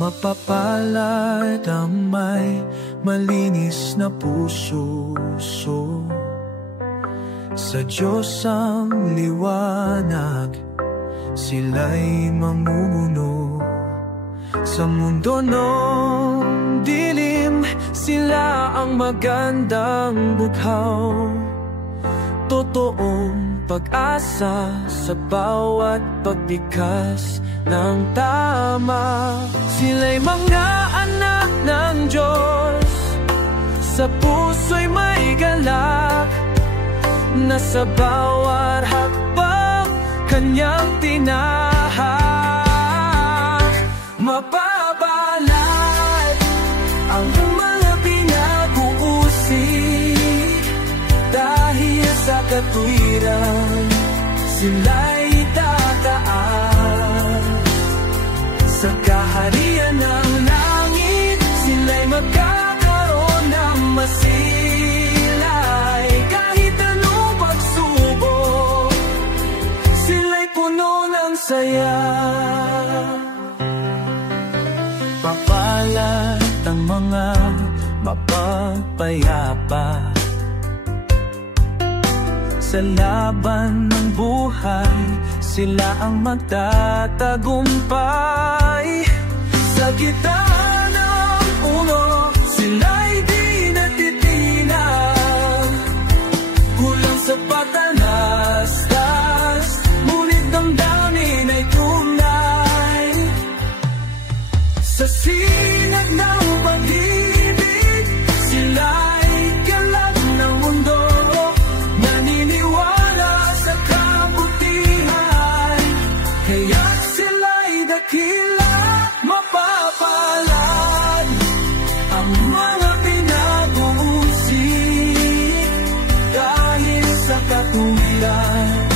Mapapalad ang may malinis na puso. Sa Diyos ang liwanag, sila'y mamumuno. Sa mundo ng dilim, sila ang magandang bughaw. Totoong pag-asa sa bawat pagpikas ng tama. Sila'y mga anak ng Diyos, sa puso'y may galak, na sa bawat hakbang kanyang tinahak. Mapapalat ang mga pinag-uusig, dahil sa katwiran sila'y tataan. Sa kaharian ng langit, sila'y magkakaroon ng masilay. Kahit anong pagsubok, sila'y puno ng saya. Papalad ang mga mapagpayapa, sa laban ng buhay sila ang magtatagumpay. Sa gitna ng puno, sila'y di natitinag. Kulang sa patalastas, ngunit damdamin ay tunay. Sa sinag ng pag-ibig, sila'y galak ng mundo. Naniniwala sa kabutihan, kaya sila'y dakila. Mapapalad ang mga pinag-uusig, dahil sa katuwiran